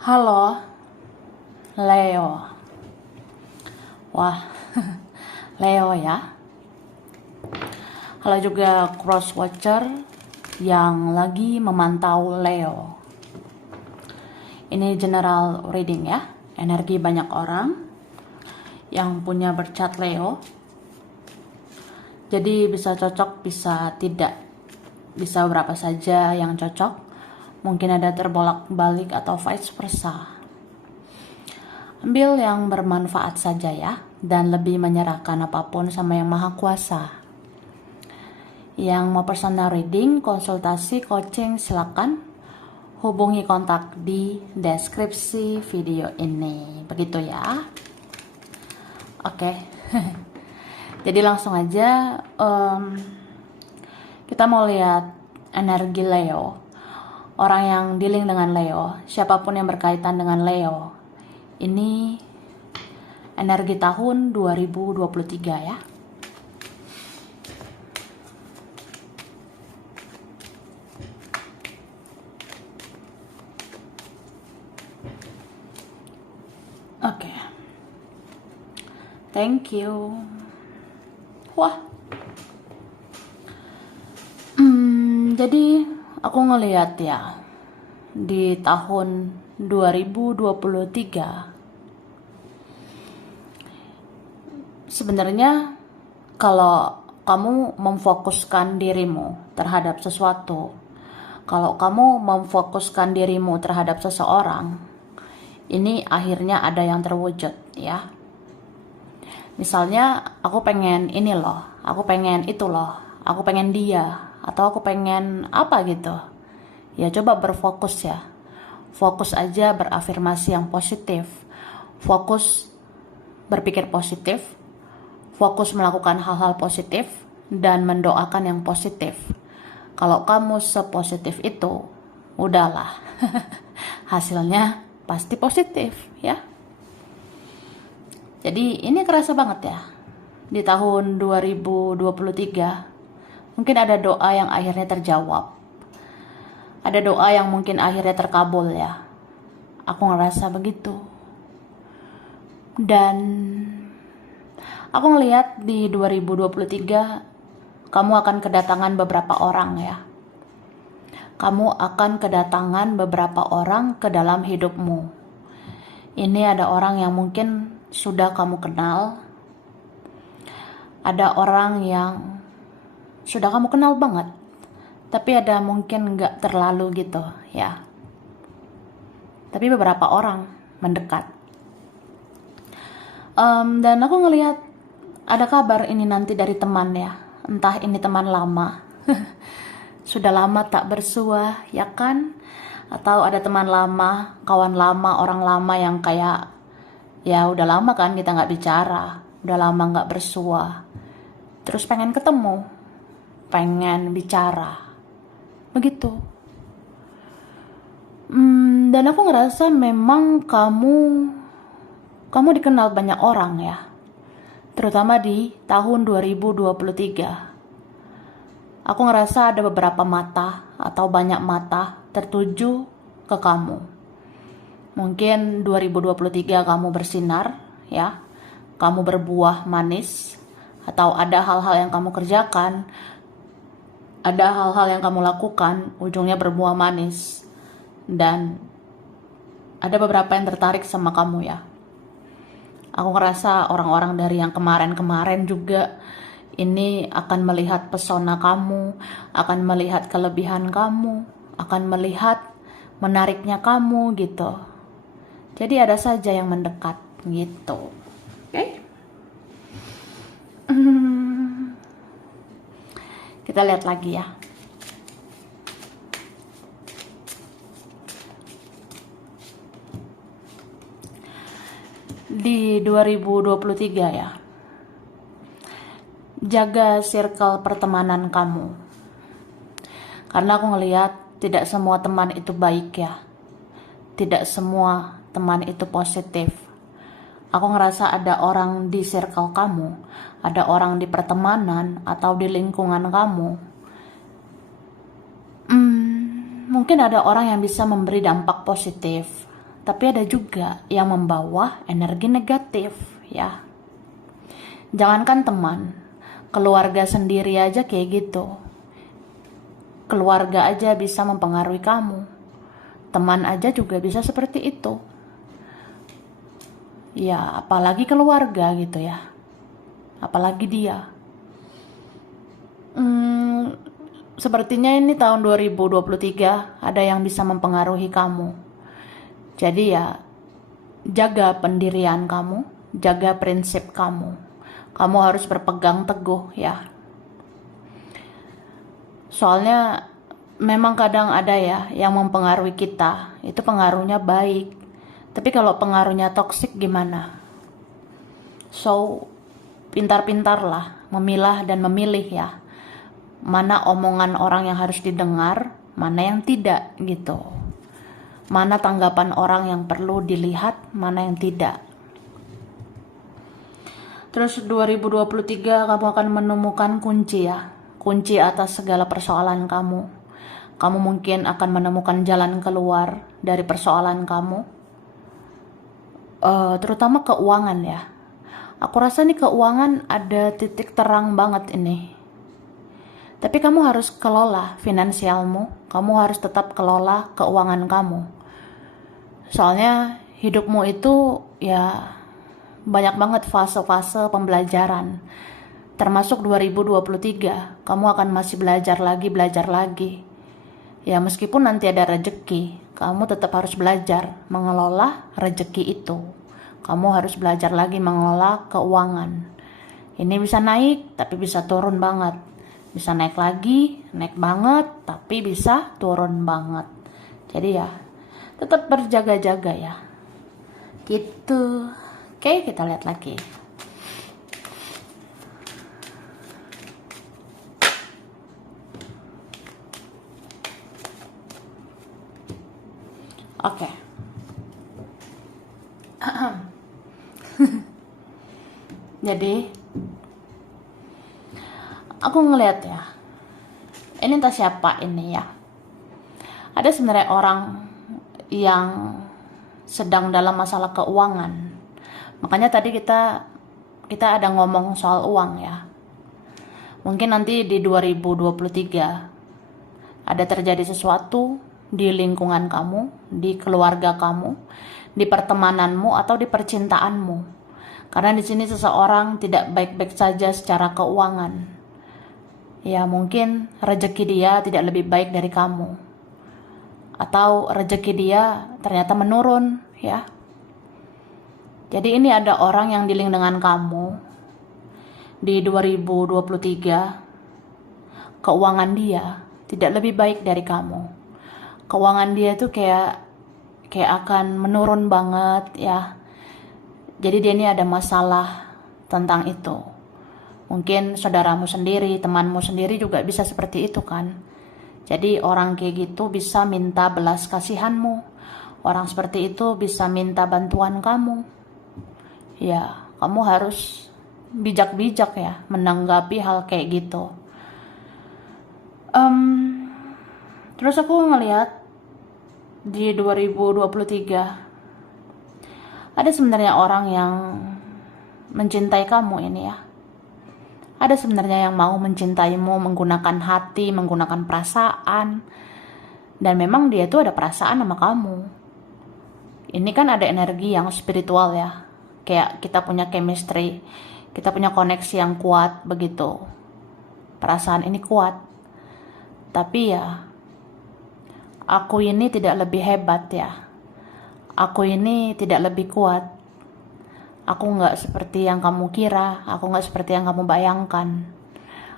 Halo, Leo. Wah, Leo ya. Halo juga cross watcher yang lagi memantau Leo. Ini general reading ya, energi banyak orang yang punya bercat Leo. Jadi bisa cocok, bisa tidak, bisa berapa saja yang cocok. Mungkin ada terbolak-balik atau vice versa. Ambil yang bermanfaat saja ya, dan lebih menyerahkan apapun sama yang maha kuasa. Yang mau personal reading, konsultasi, coaching, silakan hubungi kontak di deskripsi video ini. Begitu ya. Oke. Jadi langsung aja kita mau lihat energi Leo. Orang yang dealing dengan Leo, siapapun yang berkaitan dengan Leo. Ini energi tahun 2023 ya. Oke. Thank you. Wah. Jadi aku ngelihat ya, di tahun 2023 sebenarnya kalau kamu memfokuskan dirimu terhadap sesuatu, kalau kamu memfokuskan dirimu terhadap seseorang, ini akhirnya ada yang terwujud ya. Misalnya aku pengen ini loh, aku pengen itu loh, aku pengen dia, atau aku pengen apa gitu. Ya coba berfokus ya. Fokus aja berafirmasi yang positif. Fokus berpikir positif. Fokus melakukan hal-hal positif dan mendoakan yang positif. Kalau kamu sepositif itu, udahlah. Hasilnya pasti positif ya. Jadi ini kerasa banget ya. Di tahun 2023 mungkin ada doa yang akhirnya terjawab. Ada doa yang mungkin akhirnya terkabul ya. Aku ngerasa begitu. Dan aku ngelihat di 2023 kamu akan kedatangan beberapa orang ya. Kamu akan kedatangan beberapa orang ke dalam hidupmu. Ini ada orang yang mungkin sudah kamu kenal. Ada orang yang sudah kamu kenal banget, tapi ada mungkin nggak terlalu gitu ya. Tapi beberapa orang mendekat. Dan aku ngelihat ada kabar ini nanti dari teman ya. Entah ini teman lama, sudah lama tak bersua ya kan? Atau ada teman lama, kawan lama, orang lama yang kayak ya udah lama kan kita nggak bicara, udah lama nggak bersua, terus pengen ketemu, pengen bicara, begitu. Dan aku ngerasa memang kamu dikenal banyak orang ya, terutama di tahun 2023. Aku ngerasa ada beberapa mata atau banyak mata tertuju ke kamu. Mungkin 2023 kamu bersinar ya, kamu berbuah manis, atau ada hal-hal yang kamu kerjakan, ada hal-hal yang kamu lakukan, ujungnya berbuah manis. Dan ada beberapa yang tertarik sama kamu ya. Aku ngerasa orang-orang dari yang kemarin-kemarin juga ini akan melihat pesona kamu, akan melihat kelebihan kamu, akan melihat menariknya kamu gitu. Jadi ada saja yang mendekat gitu. Oke? Kita lihat lagi ya. Di 2023 ya. Jaga circle pertemanan kamu. Karena aku ngelihat tidak semua teman itu baik ya. Tidak semua teman itu positif. Aku ngerasa ada orang di circle kamu, ada orang di pertemanan atau di lingkungan kamu. Mungkin ada orang yang bisa memberi dampak positif, tapi ada juga yang membawa energi negatif ya. Jangankan teman, keluarga sendiri aja kayak gitu. Keluarga aja bisa mempengaruhi kamu. Teman aja juga bisa seperti itu. Ya, apalagi keluarga gitu ya. Apalagi dia. Sepertinya ini tahun 2023 ada yang bisa mempengaruhi kamu. Jadi ya, jaga pendirian kamu, jaga prinsip kamu. Kamu harus berpegang teguh ya. Soalnya memang kadang ada ya yang mempengaruhi kita, itu pengaruhnya baik. Tapi kalau pengaruhnya toksik gimana? So, pintar-pintarlah memilah dan memilih ya. Mana omongan orang yang harus didengar, mana yang tidak gitu. Mana tanggapan orang yang perlu dilihat, mana yang tidak. Terus 2023 kamu akan menemukan kunci ya. Kunci atas segala persoalan kamu. Kamu mungkin akan menemukan jalan keluar dari persoalan kamu. Terutama keuangan ya. Aku rasa nih keuangan ada titik terang banget ini. Tapi kamu harus kelola finansialmu. Kamu harus tetap kelola keuangan kamu. Soalnya hidupmu itu ya banyak banget fase-fase pembelajaran. Termasuk 2023, kamu akan masih belajar lagi. Ya meskipun nanti ada rezeki, kamu tetap harus belajar mengelola rezeki itu. Kamu harus belajar lagi mengelola keuangan. Ini bisa naik, tapi bisa turun banget. Bisa naik lagi, naik banget, tapi bisa turun banget. Jadi ya, tetap berjaga-jaga ya. Gitu. Oke, kita lihat lagi. Oke. Jadi aku ngeliat ya, ini entah siapa ini ya. Ada sebenarnya orang yang sedang dalam masalah keuangan. Makanya tadi kita ada ngomong soal uang ya. Mungkin nanti di 2023 ada terjadi sesuatu di lingkungan kamu, di keluarga kamu, di pertemananmu atau di percintaanmu. Karena di sini seseorang tidak baik-baik saja secara keuangan. Ya mungkin rezeki dia tidak lebih baik dari kamu. Atau rezeki dia ternyata menurun ya. Jadi ini ada orang yang dealing dengan kamu di 2023. Keuangan dia tidak lebih baik dari kamu. Keuangan dia tuh kayak akan menurun banget ya. Jadi dia ini ada masalah tentang itu. Mungkin saudaramu sendiri, temanmu sendiri juga bisa seperti itu kan. Jadi orang kayak gitu bisa minta belas kasihanmu. Orang seperti itu bisa minta bantuan kamu. Ya, kamu harus bijak-bijak ya menanggapi hal kayak gitu. Terus aku ngelihat di 2023 ada sebenarnya orang yang mencintai kamu ini ya. Ada sebenarnya yang mau mencintaimu menggunakan hati, menggunakan perasaan. Dan memang dia tuh ada perasaan sama kamu. Ini kan ada energi yang spiritual ya. Kayak kita punya chemistry, kita punya koneksi yang kuat begitu. Perasaan ini kuat. Tapi ya, aku ini tidak lebih hebat ya. Aku ini tidak lebih kuat. Aku gak seperti yang kamu kira. Aku gak seperti yang kamu bayangkan.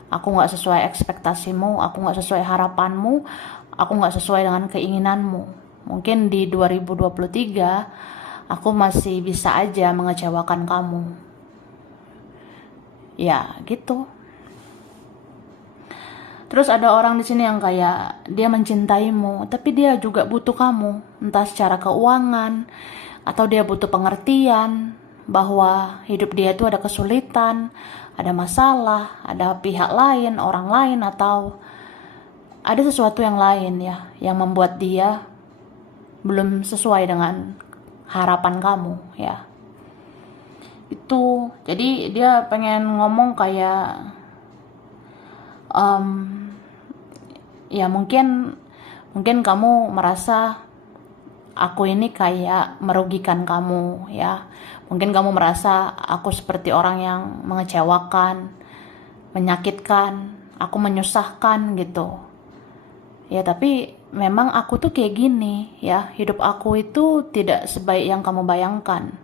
Aku gak sesuai ekspektasimu. Aku gak sesuai harapanmu. Aku gak sesuai dengan keinginanmu. Mungkin di 2023 aku masih bisa aja mengecewakan kamu. Ya gitu. Terus ada orang di sini yang kayak dia mencintaimu, tapi dia juga butuh kamu, entah secara keuangan atau dia butuh pengertian bahwa hidup dia itu ada kesulitan, ada masalah, ada pihak lain, orang lain atau ada sesuatu yang lain ya yang membuat dia belum sesuai dengan harapan kamu, ya. Itu, jadi dia pengen ngomong kayak, ya mungkin kamu merasa aku ini kayak merugikan kamu, ya. Mungkin kamu merasa aku seperti orang yang mengecewakan, menyakitkan, aku menyusahkan gitu. Ya tapi memang aku tuh kayak gini, ya. Hidup aku itu tidak sebaik yang kamu bayangkan.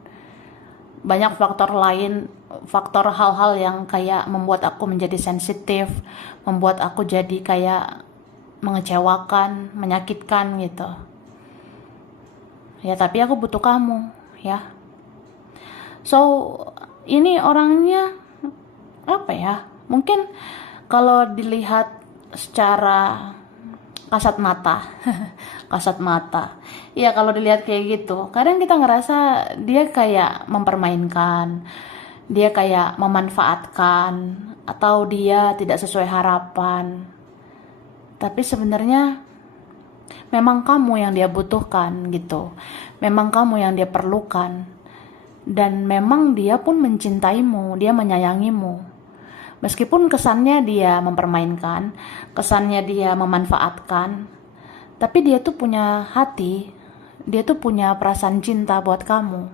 Banyak faktor lain, faktor hal-hal yang kayak membuat aku menjadi sensitif, membuat aku jadi kayak mengecewakan, menyakitkan gitu. Ya tapi aku butuh kamu, ya. So, ini orangnya apa ya? Mungkin kalau dilihat secara kasat mata, kasat mata. Ya kalau dilihat kayak gitu, kadang kita ngerasa dia kayak mempermainkan, dia kayak memanfaatkan, atau dia tidak sesuai harapan. Tapi sebenarnya memang kamu yang dia butuhkan gitu. Memang kamu yang dia perlukan. Dan memang dia pun mencintaimu, dia menyayangimu. Meskipun kesannya dia mempermainkan, kesannya dia memanfaatkan, tapi dia tuh punya hati, dia tuh punya perasaan cinta buat kamu.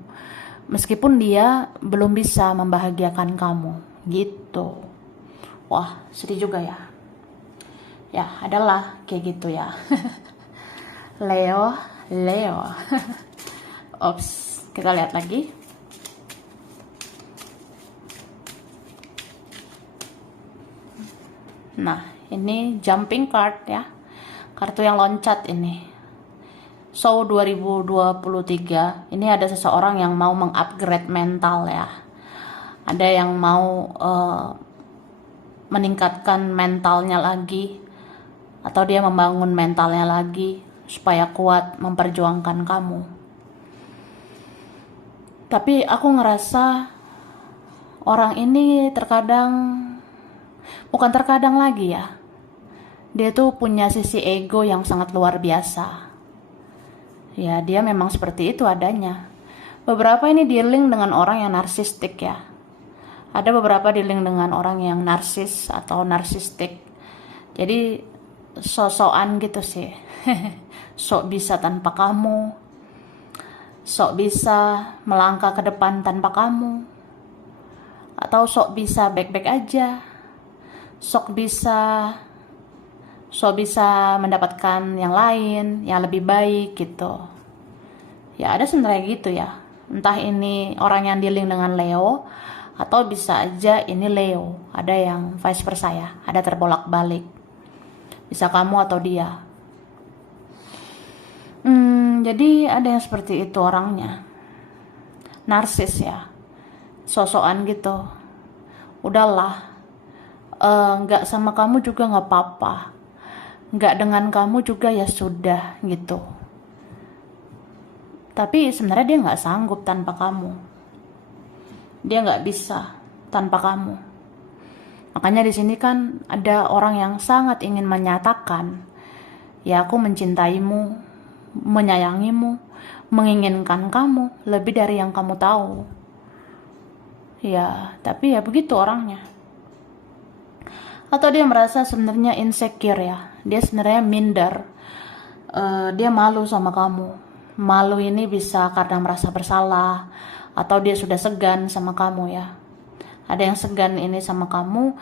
Meskipun dia belum bisa membahagiakan kamu, gitu. Wah, sedih juga ya. Ya, adalah kayak gitu ya. Leo. Ops, kita lihat lagi. Nah, ini jumping card ya. Kartu yang loncat ini. So 2023, ini ada seseorang yang mau mengupgrade mental ya. Ada yang mau meningkatkan mentalnya lagi, atau dia membangun mentalnya lagi supaya kuat memperjuangkan kamu. Tapi aku ngerasa orang ini bukan terkadang lagi ya, dia tuh punya sisi ego yang sangat luar biasa. Ya dia memang seperti itu adanya. Beberapa ini dealing dengan orang yang narsistik ya. Ada beberapa dealing dengan orang yang narsis atau narsistik. Jadi sosokan gitu sih. Sok bisa tanpa kamu, sok bisa melangkah ke depan tanpa kamu, atau sok bisa baik-baik aja, sok bisa mendapatkan yang lain yang lebih baik gitu. Ya ada sebenarnya gitu ya. Entah ini orang yang dealing dengan Leo, atau bisa aja ini Leo. Ada yang vice versa ya, ada terbolak-balik. Bisa kamu atau dia. Jadi ada yang seperti itu orangnya. Narsis ya. Sosokan gitu. Udahlah. Nggak sama kamu juga nggak apa-apa. Nggak dengan kamu juga ya sudah gitu. Tapi sebenarnya dia nggak sanggup tanpa kamu. Dia nggak bisa tanpa kamu. Makanya di sini kan ada orang yang sangat ingin menyatakan, ya aku mencintaimu, menyayangimu, menginginkan kamu lebih dari yang kamu tahu. Ya, tapi ya begitu orangnya. Atau dia merasa sebenarnya insecure ya. Dia sebenarnya minder. Dia malu sama kamu. Malu ini bisa karena merasa bersalah, atau dia sudah segan sama kamu ya. Ada yang segan ini sama kamu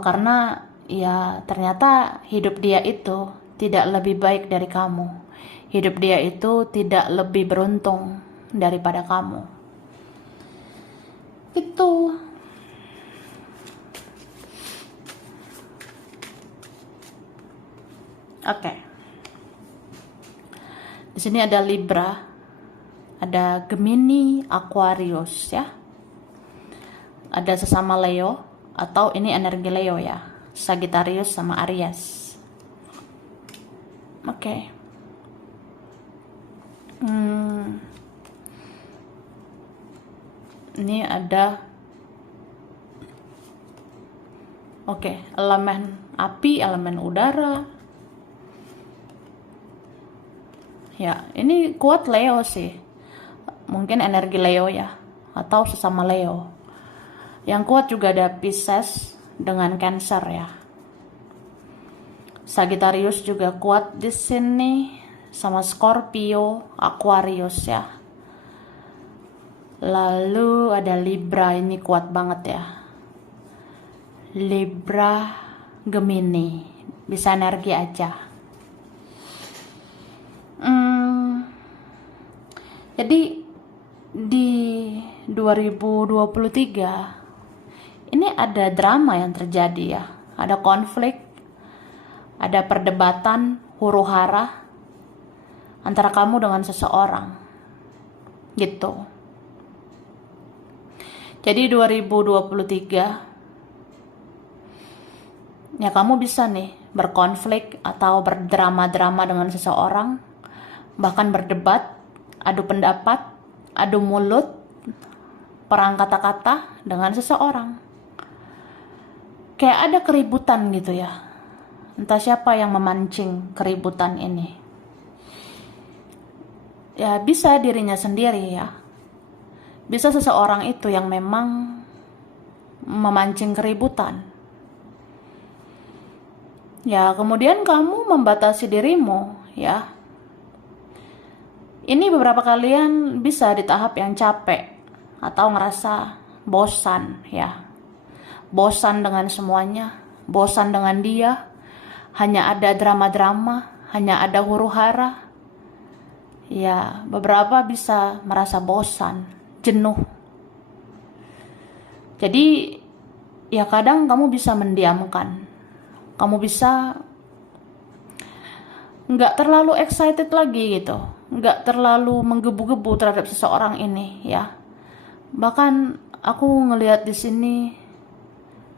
karena ya ternyata hidup dia itu tidak lebih baik dari kamu. Hidup dia itu tidak lebih beruntung daripada kamu. Itu. Oke. Di sini ada Libra, ada Gemini, Aquarius ya. Ada sesama Leo, atau ini energi Leo ya. Sagittarius sama Aries. Oke. Ini ada elemen api, elemen udara. Ya, ini kuat Leo sih. mungkin energi Leo ya, atau sesama Leo. Yang kuat juga ada Pisces dengan Cancer ya. Sagittarius juga kuat di sini sama Scorpio, Aquarius ya. Lalu ada Libra, ini kuat banget ya. Libra, Gemini, bisa energi aja. Jadi di 2023 ini ada drama yang terjadi ya. Ada konflik, ada perdebatan huru-hara antara kamu dengan seseorang. Gitu. Jadi 2023 ya kamu bisa nih berkonflik atau berdrama-drama dengan seseorang, bahkan berdebat, adu pendapat, adu mulut, perang kata-kata dengan seseorang. Kayak ada keributan gitu ya. Entah siapa yang memancing keributan ini. Ya bisa dirinya sendiri ya. Bisa seseorang itu yang memang memancing keributan. Ya kemudian kamu membatasi dirimu ya. Ini beberapa kalian bisa di tahap yang capek atau ngerasa bosan ya. Bosan dengan semuanya, bosan dengan dia. Hanya ada drama-drama, hanya ada huru-hara. Ya, beberapa bisa merasa bosan, jenuh. Jadi, ya kadang kamu bisa mendiamkan. Kamu bisa nggak terlalu excited lagi gitu, nggak terlalu menggebu-gebu terhadap seseorang ini ya. Bahkan aku ngelihat di sini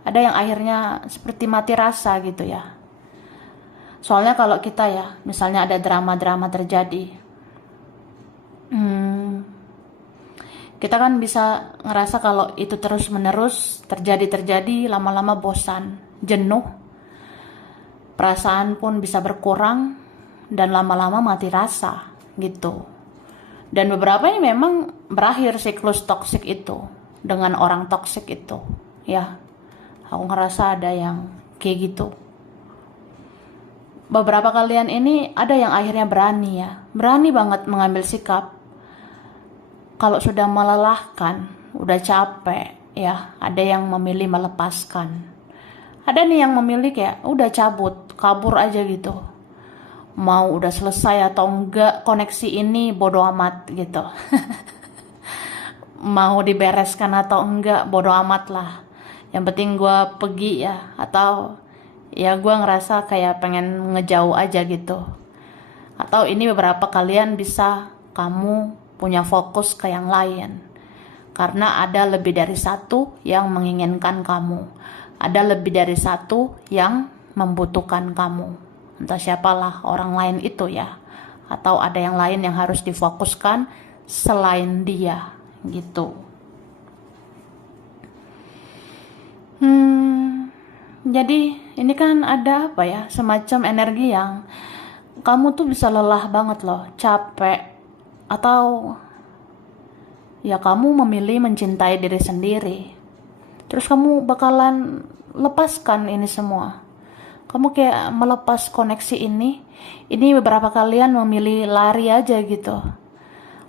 ada yang akhirnya seperti mati rasa gitu ya. Soalnya kalau kita ya, misalnya ada drama-drama terjadi, kita kan bisa ngerasa kalau itu terus-menerus terjadi, lama-lama bosan, jenuh, perasaan pun bisa berkurang, dan lama-lama mati rasa gitu. Dan beberapa ini memang berakhir siklus toksik itu dengan orang toksik itu ya. Aku ngerasa ada yang kayak gitu. Beberapa kalian ini ada yang akhirnya berani ya, berani banget mengambil sikap. Kalau sudah melelahkan, udah capek ya, ada yang memilih melepaskan. Ada nih yang memilih kayak udah cabut, kabur aja gitu. Mau udah selesai atau enggak koneksi ini bodo amat gitu. Mau dibereskan atau enggak bodo amat lah. Yang penting gue pergi ya. Atau ya gue ngerasa kayak pengen ngejauh aja gitu. Atau ini beberapa kalian bisa kamu punya fokus ke yang lain. Karena ada lebih dari satu yang menginginkan kamu. Ada lebih dari satu yang membutuhkan kamu. Entah siapalah orang lain itu ya. Atau ada yang lain yang harus difokuskan selain dia gitu. Jadi ini kan ada apa ya, semacam energi yang kamu tuh bisa lelah banget loh, capek, atau ya kamu memilih mencintai diri sendiri. Terus kamu bakalan lepaskan ini semua. Kamu kayak melepas koneksi ini. Ini beberapa kalian memilih lari aja gitu.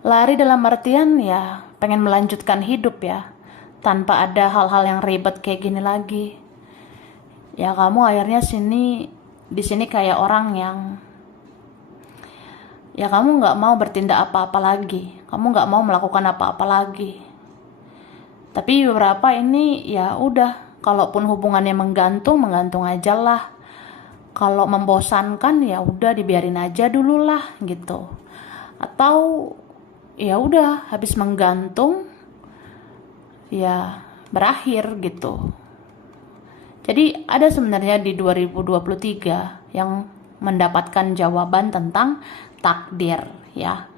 Lari dalam artian ya pengen melanjutkan hidup ya. Tanpa ada hal-hal yang ribet kayak gini lagi. Ya kamu akhirnya di sini kayak orang yang ya kamu nggak mau bertindak apa-apa lagi. Kamu nggak mau melakukan apa-apa lagi. Tapi beberapa ini ya udah, kalaupun hubungannya menggantung aja lah. Kalau membosankan ya udah dibiarin aja dulu lah gitu. Atau ya udah habis menggantung ya berakhir gitu. Jadi ada sebenarnya di 2023 yang mendapatkan jawaban tentang takdir ya.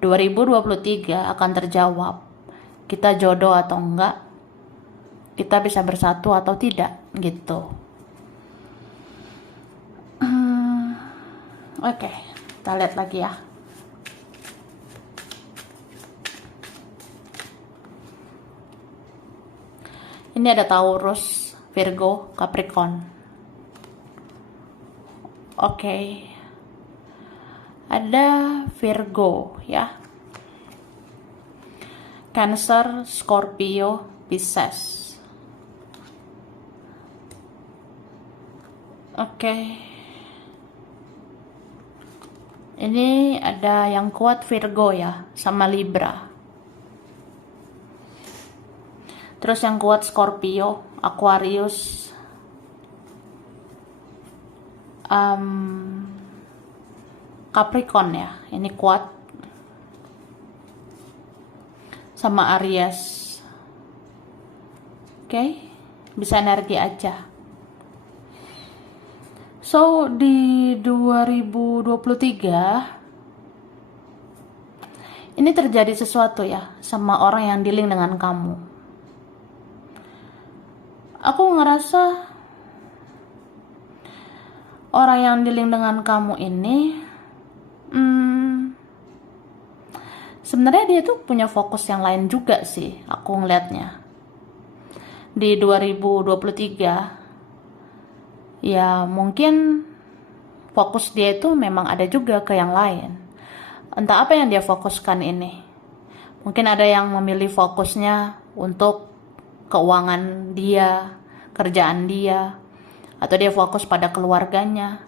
2023 akan terjawab. Kita jodoh atau enggak? Kita bisa bersatu atau tidak gitu. Oke, kita lihat lagi ya. Ini ada Taurus, Virgo, Capricorn. Oke. Ada Virgo ya. Cancer, Scorpio, Pisces. Oke. Ini ada yang kuat Virgo ya, sama Libra. Terus yang kuat Scorpio, Aquarius, Capricorn ya, ini kuat, sama Aries. Oke, bisa energi aja. So di 2023 ini terjadi sesuatu ya sama orang yang dealing dengan kamu. Aku ngerasa orang yang dealing dengan kamu ini sebenarnya dia tuh punya fokus yang lain juga sih, aku ngeliatnya. Di 2023 ya mungkin fokus dia itu memang ada juga ke yang lain. Entah apa yang dia fokuskan ini. Mungkin ada yang memilih fokusnya untuk keuangan dia, kerjaan dia, atau dia fokus pada keluarganya,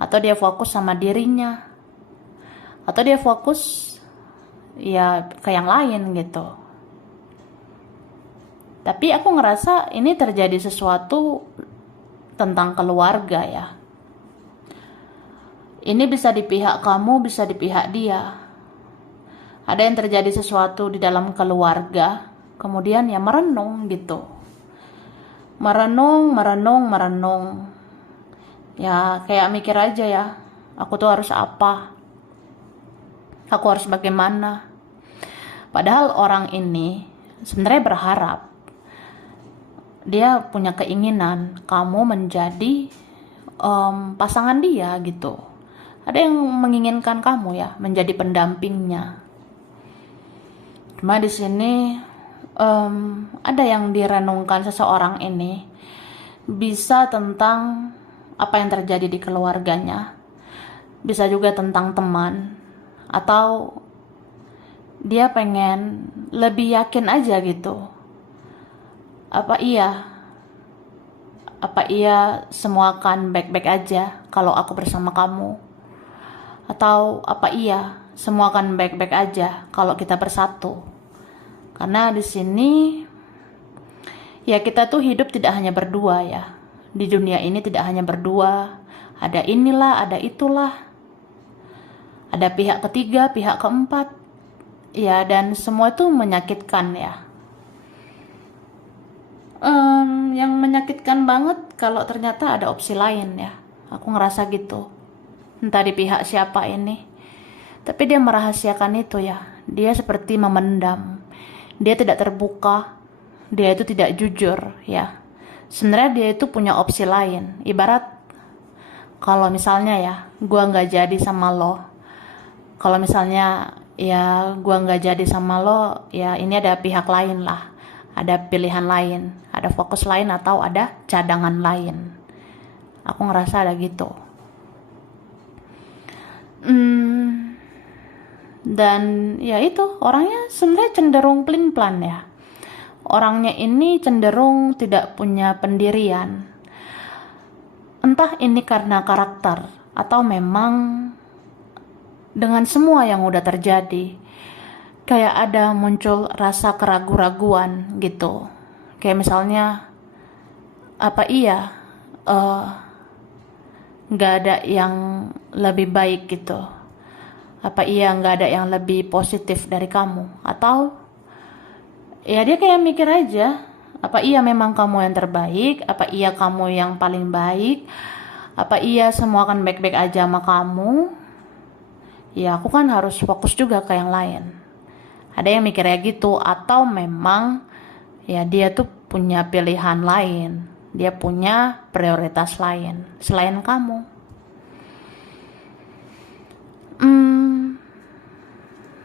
atau dia fokus sama dirinya, atau dia fokus ya ke yang lain gitu. Tapi aku ngerasa ini terjadi sesuatu tentang keluarga ya. Ini bisa di pihak kamu, bisa di pihak dia. Ada yang terjadi sesuatu di dalam keluarga, kemudian ya merenung gitu. Merenung. Ya kayak mikir aja ya, aku tuh harus apa? Aku harus bagaimana? Padahal orang ini sebenarnya berharap, dia punya keinginan kamu menjadi pasangan dia gitu. Ada yang menginginkan kamu ya menjadi pendampingnya. Cuma di sini ada yang direnungkan seseorang ini bisa tentang apa yang terjadi di keluarganya, bisa juga tentang teman, atau dia pengen lebih yakin aja gitu. Apa iya semua akan baik-baik aja kalau aku bersama kamu? Atau apa iya semua akan baik-baik aja kalau kita bersatu? Karena di sini ya kita tuh hidup tidak hanya berdua ya. Di dunia ini tidak hanya berdua. Ada inilah, ada itulah. Ada pihak ketiga, pihak keempat. Ya, dan semua itu menyakitkan ya. Yang menyakitkan banget kalau ternyata ada opsi lain ya. Aku ngerasa gitu. Entah di pihak siapa ini. Tapi dia merahasiakan itu ya. Dia seperti memendam. Dia tidak terbuka. Dia itu tidak jujur ya. Sebenarnya dia itu punya opsi lain. Ibarat kalau misalnya ya, gua nggak jadi sama lo. Kalau misalnya ya gua nggak jadi sama lo, ya ini ada pihak lain lah. Ada pilihan lain, ada fokus lain, atau ada cadangan lain. Aku ngerasa ada gitu. Dan ya itu, orangnya sebenarnya cenderung pelin-pelan ya. Orangnya ini cenderung tidak punya pendirian. Entah ini karena karakter, atau memang dengan semua yang udah terjadi, kayak ada muncul rasa keraguan-raguan gitu. Kayak misalnya, apa iya nggak ada yang lebih baik gitu? Apa iya nggak ada yang lebih positif dari kamu? Atau ya dia kayak mikir aja, apa iya memang kamu yang terbaik? Apa iya kamu yang paling baik? Apa iya semua akan baik-baik aja sama kamu? Ya aku kan harus fokus juga ke yang lain. Ada yang mikirnya gitu. Atau memang ya dia tuh punya pilihan lain, dia punya prioritas lain selain kamu.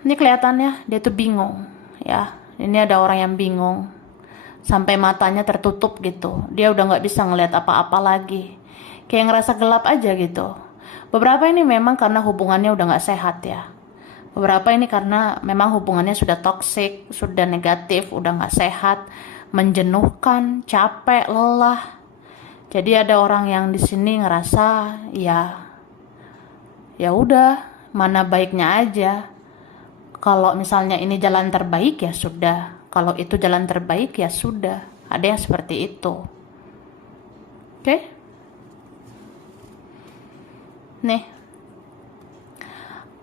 Ini kelihatannya dia tuh bingung ya. Ini ada orang yang bingung sampai matanya tertutup gitu. Dia udah nggak bisa ngeliat apa-apa lagi. Kayak ngerasa gelap aja gitu. Beberapa ini memang karena hubungannya udah nggak sehat ya. Beberapa ini karena memang hubungannya sudah toksik, sudah negatif, udah nggak sehat, menjenuhkan, capek, lelah. Jadi ada orang yang di sini ngerasa ya udah, mana baiknya aja. Kalau misalnya ini jalan terbaik ya sudah. Kalau itu jalan terbaik ya sudah. Ada yang seperti itu. Oke? Nih.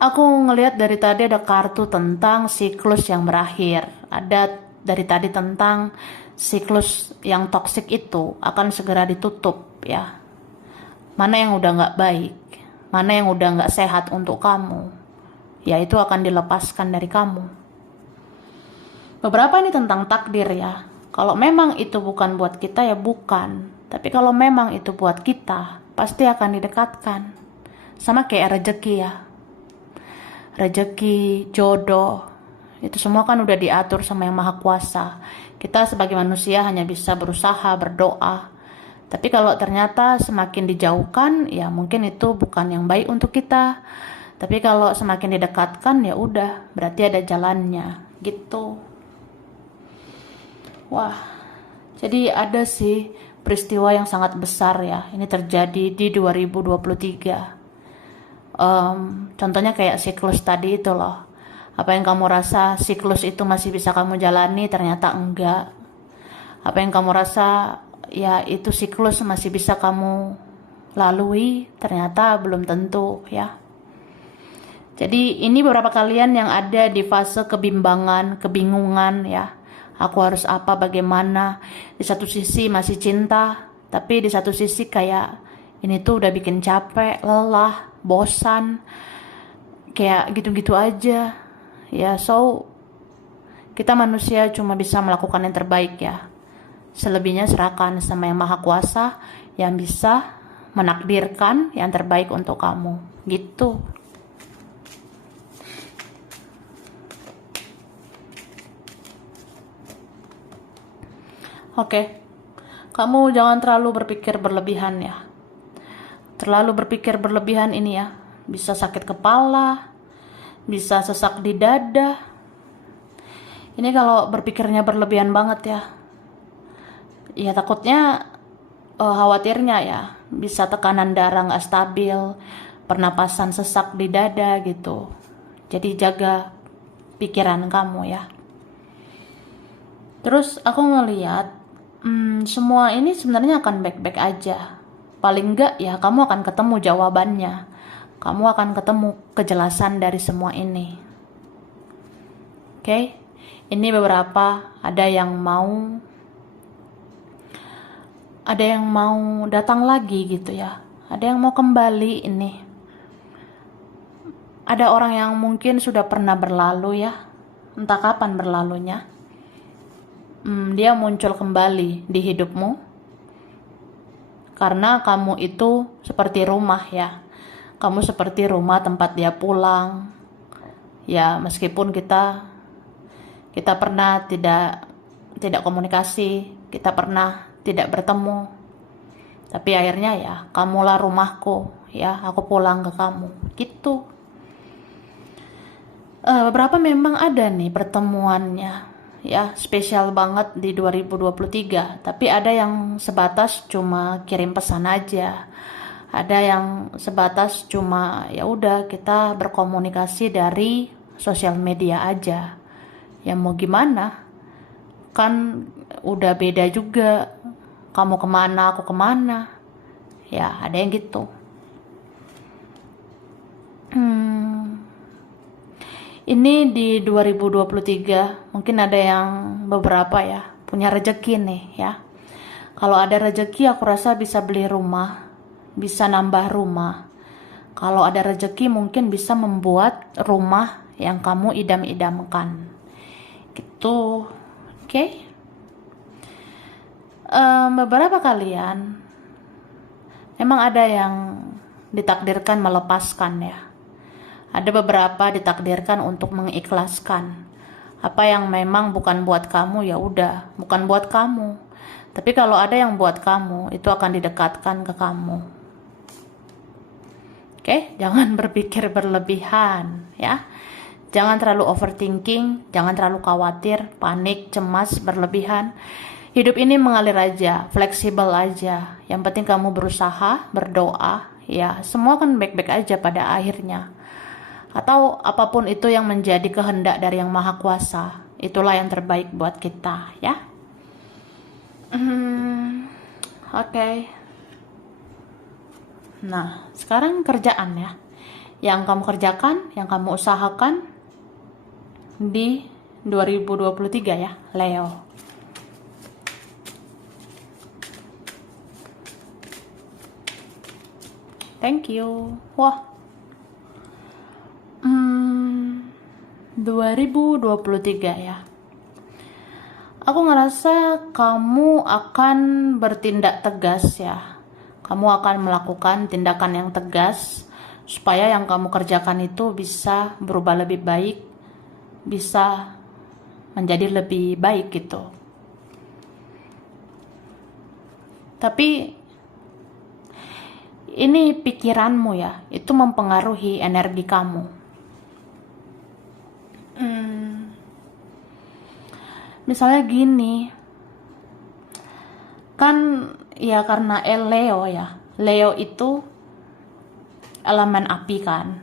Aku ngelihat dari tadi ada kartu tentang siklus yang berakhir. Ada dari tadi tentang siklus yang toksik itu akan segera ditutup ya. Mana yang udah nggak baik, mana yang udah nggak sehat untuk kamu, ya itu akan dilepaskan dari kamu. Beberapa ini tentang takdir ya. Kalau memang itu bukan buat kita ya bukan. Tapi kalau memang itu buat kita, pasti akan didekatkan. Sama kayak rezeki ya. Rezeki, jodoh, itu semua kan udah diatur sama Yang Maha Kuasa. Kita sebagai manusia hanya bisa berusaha, berdoa. Tapi kalau ternyata semakin dijauhkan, ya mungkin itu bukan yang baik untuk kita. Tapi kalau semakin didekatkan, ya udah, berarti ada jalannya, gitu. Wah, jadi ada sih peristiwa yang sangat besar ya. Ini terjadi di 2023. Contohnya kayak siklus tadi itu loh. Apa yang kamu rasa siklus itu masih bisa kamu jalani, ternyata enggak. Apa yang kamu rasa ya itu siklus masih bisa kamu lalui, ternyata belum tentu ya. Jadi ini beberapa kalian yang ada di fase kebimbangan, kebingungan ya. Aku harus apa, bagaimana. Di satu sisi masih cinta, tapi di satu sisi kayak ini tuh udah bikin capek, lelah, bosan, kayak gitu-gitu aja ya. So kita manusia cuma bisa melakukan yang terbaik ya. Selebihnya serahkan sama Yang Maha Kuasa yang bisa menakdirkan yang terbaik untuk kamu, gitu. Oke, kamu jangan terlalu berpikir berlebihan ya. Terlalu berpikir berlebihan ini ya, bisa sakit kepala, bisa sesak di dada. Ini kalau berpikirnya berlebihan banget ya. Ya takutnya, khawatirnya ya, bisa tekanan darah nggak stabil, pernapasan sesak di dada gitu. Jadi jaga pikiran kamu ya. Terus aku ngeliat, semua ini sebenarnya akan baik-baik aja. Paling enggak ya kamu akan ketemu jawabannya. Kamu akan ketemu kejelasan dari semua ini. Oke? Ini beberapa, ada yang mau datang lagi gitu ya. Ada yang mau kembali ini. Ada orang yang mungkin sudah pernah berlalu ya. Entah kapan berlalunya. Dia muncul kembali di hidupmu. Karena kamu itu seperti rumah ya. Kamu seperti rumah tempat dia pulang. Ya, meskipun kita pernah tidak komunikasi, kita pernah tidak bertemu. Tapi akhirnya ya, kamulah rumahku, ya, aku pulang ke kamu. Gitu. Beberapa memang ada nih pertemuannya. Ya, spesial banget di 2023. Tapi ada yang sebatas cuma kirim pesan aja. Ada yang sebatas cuma ya udah kita berkomunikasi dari sosial media aja. Ya mau gimana? Kan udah beda juga. Kamu kemana, aku kemana. Ya ada yang gitu. Ini di 2023 mungkin ada yang beberapa ya punya rezeki nih ya. Kalau ada rezeki aku rasa bisa beli rumah, bisa nambah rumah. Kalau ada rezeki mungkin bisa membuat rumah yang kamu idam-idamkan. Gitu. Oke? Beberapa kalian memang ada yang ditakdirkan melepaskan ya. Ada beberapa ditakdirkan untuk mengikhlaskan. Apa yang memang bukan buat kamu, ya udah, bukan buat kamu. Tapi kalau ada yang buat kamu, itu akan didekatkan ke kamu. Oke, jangan berpikir berlebihan, ya. Jangan terlalu overthinking, jangan terlalu khawatir, panik, cemas, berlebihan. Hidup ini mengalir aja, fleksibel aja. Yang penting kamu berusaha, berdoa, ya semua kan baik-baik aja pada akhirnya. Atau apapun itu yang menjadi kehendak dari Yang Maha Kuasa, itulah yang terbaik buat kita, ya. Oke. Nah, sekarang kerjaan ya. Yang kamu kerjakan, yang kamu usahakan di 2023 ya, Leo. Thank you. Wah. 2023 ya. Aku ngerasa kamu akan bertindak tegas ya. Kamu akan melakukan tindakan yang tegas supaya yang kamu kerjakan itu bisa berubah lebih baik, bisa menjadi lebih baik gitu. Tapi ini pikiranmu ya, itu mempengaruhi energi kamu. Misalnya gini, kan ya karena Leo ya, Leo itu elemen api kan,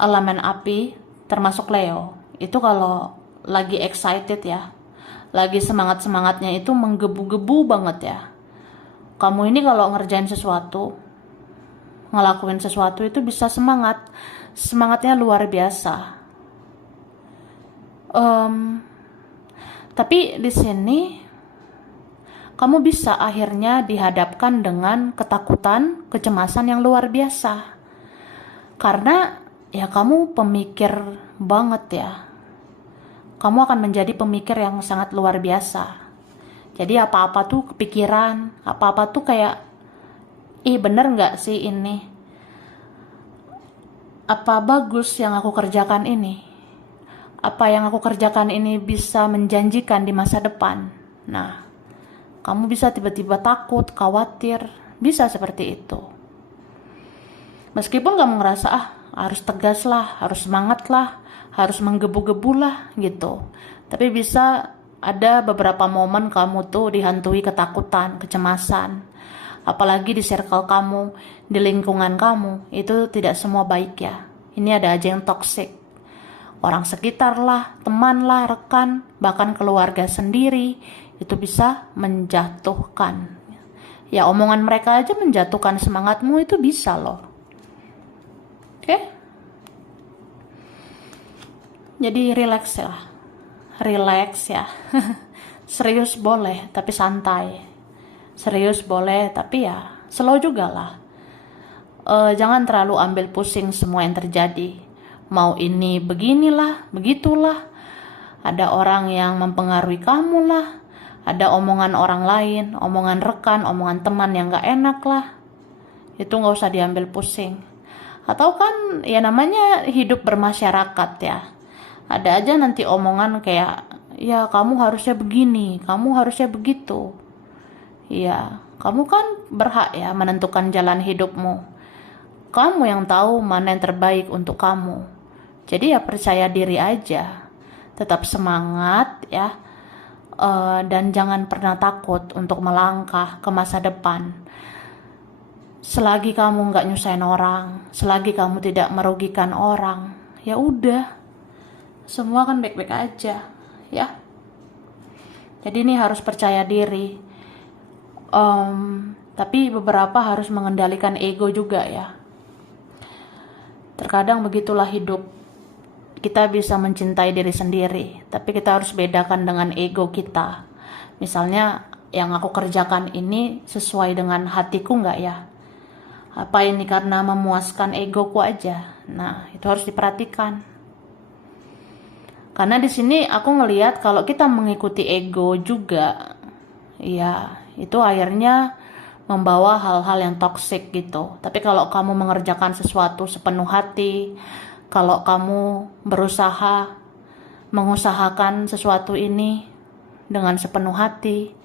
elemen api termasuk Leo, itu kalau lagi excited ya, lagi semangat-semangatnya itu menggebu-gebu banget ya. Kamu ini kalau ngerjain sesuatu, ngelakuin sesuatu itu bisa semangatnya luar biasa. Tapi di sini kamu bisa akhirnya dihadapkan dengan ketakutan, kecemasan yang luar biasa. Karena ya kamu pemikir banget ya. Kamu akan menjadi pemikir yang sangat luar biasa. Jadi apa-apa tuh kepikiran, apa-apa tuh kayak, bener gak sih ini? Apa bagus yang aku kerjakan ini? Apa yang aku kerjakan ini bisa menjanjikan di masa depan? Nah, kamu bisa tiba-tiba takut, khawatir, bisa seperti itu. Meskipun kamu ngerasa, harus tegas lah, harus semangat lah, harus menggebu-gebu lah, gitu. Tapi bisa ada beberapa momen kamu tuh dihantui ketakutan, kecemasan. Apalagi di circle kamu, di lingkungan kamu, itu tidak semua baik ya. Ini ada aja yang toxic. Orang sekitar lah, teman lah, rekan, bahkan keluarga sendiri, itu bisa menjatuhkan. Ya omongan mereka aja menjatuhkan semangatmu, itu bisa loh. Oke? Jadi relax ya. Relax ya. Serius boleh, tapi santai. Serius boleh, tapi ya slow juga lah. Jangan terlalu ambil pusing semua yang terjadi. Mau ini beginilah, begitulah. Ada orang yang mempengaruhi kamu lah. Ada omongan orang lain, omongan rekan, omongan teman yang gak enak lah. Itu gak usah diambil pusing. Atau kan ya namanya hidup bermasyarakat ya. Ada aja nanti omongan kayak, ya kamu harusnya begini, kamu harusnya begitu. Ya, kamu kan berhak ya menentukan jalan hidupmu. Kamu yang tahu mana yang terbaik untuk kamu. Jadi ya percaya diri aja, tetap semangat ya, dan jangan pernah takut untuk melangkah ke masa depan. Selagi kamu nggak nyusahin orang, selagi kamu tidak merugikan orang, ya udah, semua kan baik-baik aja, ya. Jadi ini harus percaya diri, tapi beberapa harus mengendalikan ego juga ya. Terkadang begitulah hidup. Kita bisa mencintai diri sendiri, tapi kita harus bedakan dengan ego kita. Misalnya, yang aku kerjakan ini sesuai dengan hatiku nggak ya? Apa ini karena memuaskan egoku aja? Nah, itu harus diperhatikan. Karena di sini aku ngelihat kalau kita mengikuti ego juga, ya itu akhirnya membawa hal-hal yang toksik gitu. Tapi kalau kamu mengerjakan sesuatu sepenuh hati, kalau kamu berusaha mengusahakan sesuatu ini dengan sepenuh hati,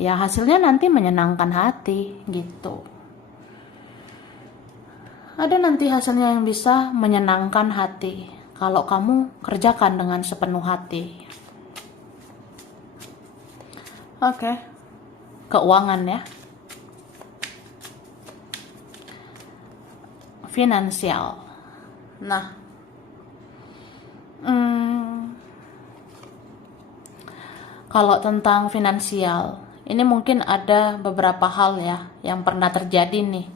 ya hasilnya nanti menyenangkan hati gitu. Ada nanti hasilnya yang bisa menyenangkan hati kalau kamu kerjakan dengan sepenuh hati. Oke. Keuangan ya. Finansial. Nah, kalau tentang finansial, ini mungkin ada beberapa hal ya yang pernah terjadi nih.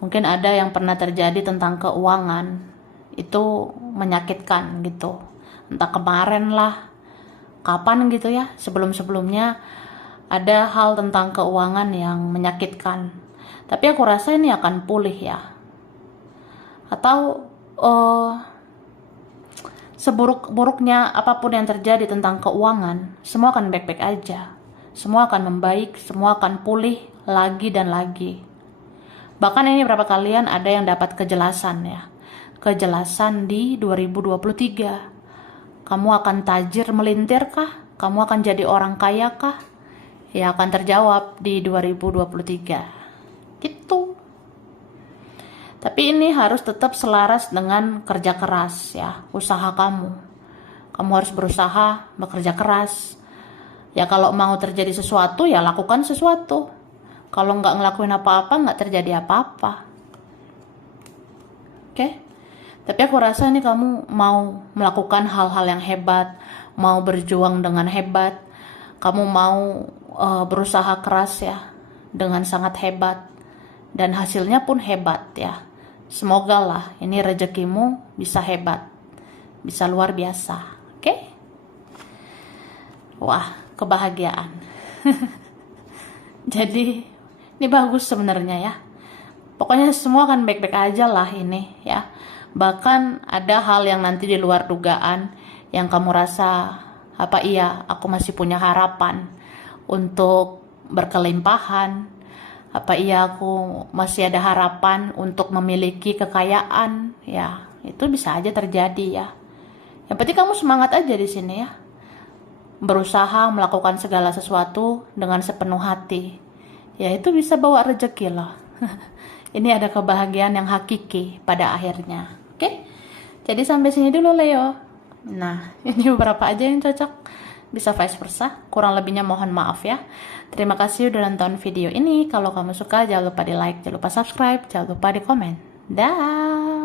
Mungkin ada yang pernah terjadi tentang keuangan, itu menyakitkan gitu. Entah kemarin lah, kapan gitu ya, sebelum-sebelumnya ada hal tentang keuangan yang menyakitkan. Tapi aku rasa ini akan pulih ya. Atau seburuk-buruknya apapun yang terjadi tentang keuangan, semua akan baik-baik aja. Semua akan membaik, semua akan pulih lagi dan lagi. Bahkan ini berapa kalian ada yang dapat kejelasan ya. Kejelasan di 2023. Kamu akan tajir melintir kah? Kamu akan jadi orang kaya kah? Ya akan terjawab di 2023. Gitu. Tapi ini harus tetap selaras dengan kerja keras ya, usaha kamu. Kamu harus berusaha, bekerja keras. Ya kalau mau terjadi sesuatu ya lakukan sesuatu. Kalau nggak ngelakuin apa-apa, nggak terjadi apa-apa. Oke? Tapi aku rasa ini kamu mau melakukan hal-hal yang hebat, mau berjuang dengan hebat, kamu mau berusaha keras ya, dengan sangat hebat, dan hasilnya pun hebat ya. Semoga lah ini rezekimu bisa hebat, bisa luar biasa. Oke? Wah, kebahagiaan. Jadi ini bagus sebenarnya ya. Pokoknya semua kan baik-baik aja lah ini ya. Bahkan ada hal yang nanti di luar dugaan yang kamu rasa, apa iya aku masih punya harapan untuk berkelimpahan. Apa iya aku masih ada harapan untuk memiliki kekayaan. Ya, itu bisa aja terjadi ya. Yang penting kamu semangat aja di sini ya. Berusaha melakukan segala sesuatu dengan sepenuh hati. Ya itu bisa bawa rezeki loh. Ini ada kebahagiaan yang hakiki pada akhirnya. Oke? Jadi sampai sini dulu Leo. Nah, ini beberapa aja yang cocok. Bisa vice versa. Kurang lebihnya mohon maaf ya. Terima kasih udah nonton video ini. Kalau kamu suka jangan lupa di like, jangan lupa subscribe, jangan lupa di komen. Dah.